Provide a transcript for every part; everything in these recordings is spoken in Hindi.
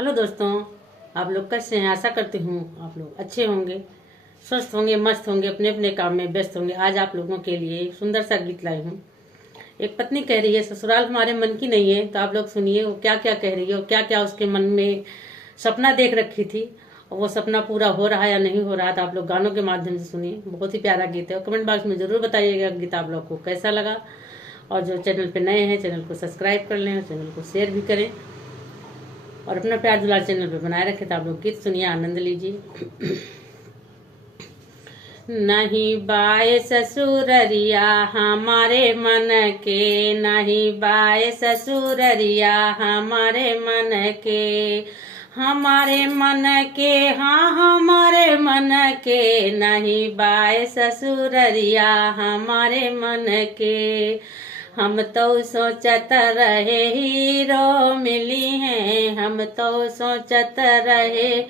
हेलो दोस्तों, आप लोग कैसे हैं? आशा करती हूँ आप लोग अच्छे होंगे, स्वस्थ होंगे, मस्त होंगे, अपने अपने काम में व्यस्त होंगे। आज आप लोगों के लिए एक सुंदर सा गीत लाई हूँ। एक पत्नी कह रही है ससुराल हमारे मन की नहीं है। तो आप लोग सुनिए वो क्या क्या कह रही है और क्या क्या उसके मन में सपना देख रखी थी और वो सपना पूरा हो रहा है या नहीं हो रहा। तो आप लोग गानों के माध्यम से सुनिए। बहुत ही प्यारा गीत है और कमेंट बॉक्स में जरूर बताइएगा गीत आप लोग को कैसा लगा। और जो चैनल पे नए हैं चैनल को सब्सक्राइब कर लें और चैनल को शेयर भी करें और अपना प्यार दुलार चैनल पे बनाए रखें। तो आप लोग गीत सुनिए, आनंद लीजिए। नहीं बाए ससुररिया हमारे मन के, नहीं बाए ससुररिया हमारे मन के, हमारे मन के, हाँ हमारे मन के, नहीं बाए ससुररिया हमारे मन के। हम तो सोचत रहे हीरो मिली हैं, हम तो सोचत रहे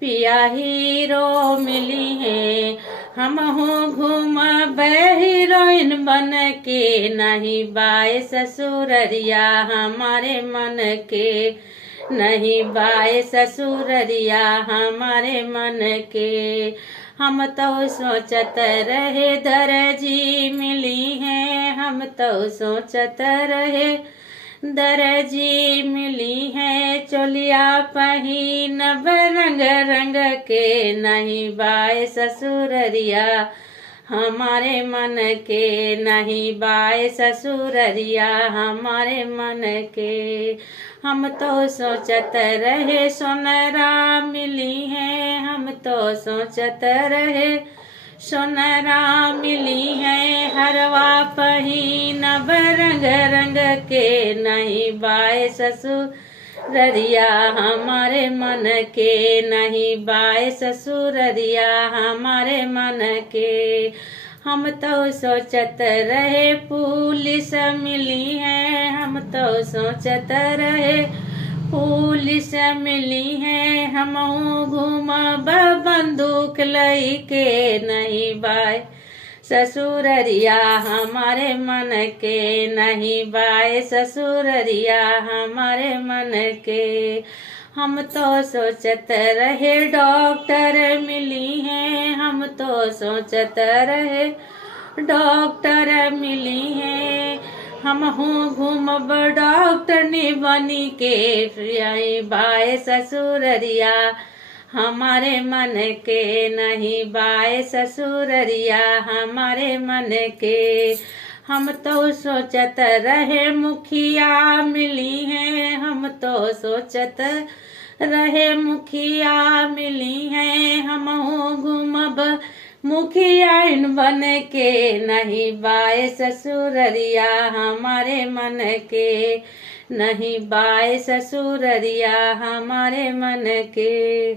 पिया हीरो मिली हैं। हम हूँ घूम हीरोइन बन के, नहीं बाए ससुररिया हमारे मन के, नहीं बाए ससुररिया हमारे मन के। हम तो सोचत रहे दर्जी मिली हैं, हम तो सोचत रहे दर्जी मिली है। चोलिया पहिनब रंग रंग के, नहीं बाए ससुररिया हमारे मन के, नहीं बाए ससुररिया हमारे मन के। हम तो सोचत रहे सोनरा मिली है, हम तो सोचत रहे सोनरा मिली है। हरवा पहिनब रंग रंग के, नहीं बाए ससुररिया हमारे मन के, नहीं बाए ससुररिया हमारे मन के। हम तो सोचत रहे पुलिस मिली है, हम तो सोचत रहे पुलिस मिली है। हम घूमब बंदूक लई के, नहीं बाए ससुररिया हमारे मन के, नहीं बाए ससुररिया हमारे मन के। हम तो सोचत रहे डॉक्टर मिली हैं, हम तो सोचत रहे डॉक्टर मिली हैं। हम हूँ घूमब डॉक्टरनी बनी के, बाए ससुररिया हमारे मन के, नहीं बाए ससुररिया हमारे मन के। हम तो सोचत रहे मुखिया मिली हैं, हम तो सोचत रहे मुखिया मिली हैं। हम घूमब मुखिया इन बन के, नहीं बाए ससुररिया हमारे मन के, नहीं बाए ससुररिया हमारे मन के।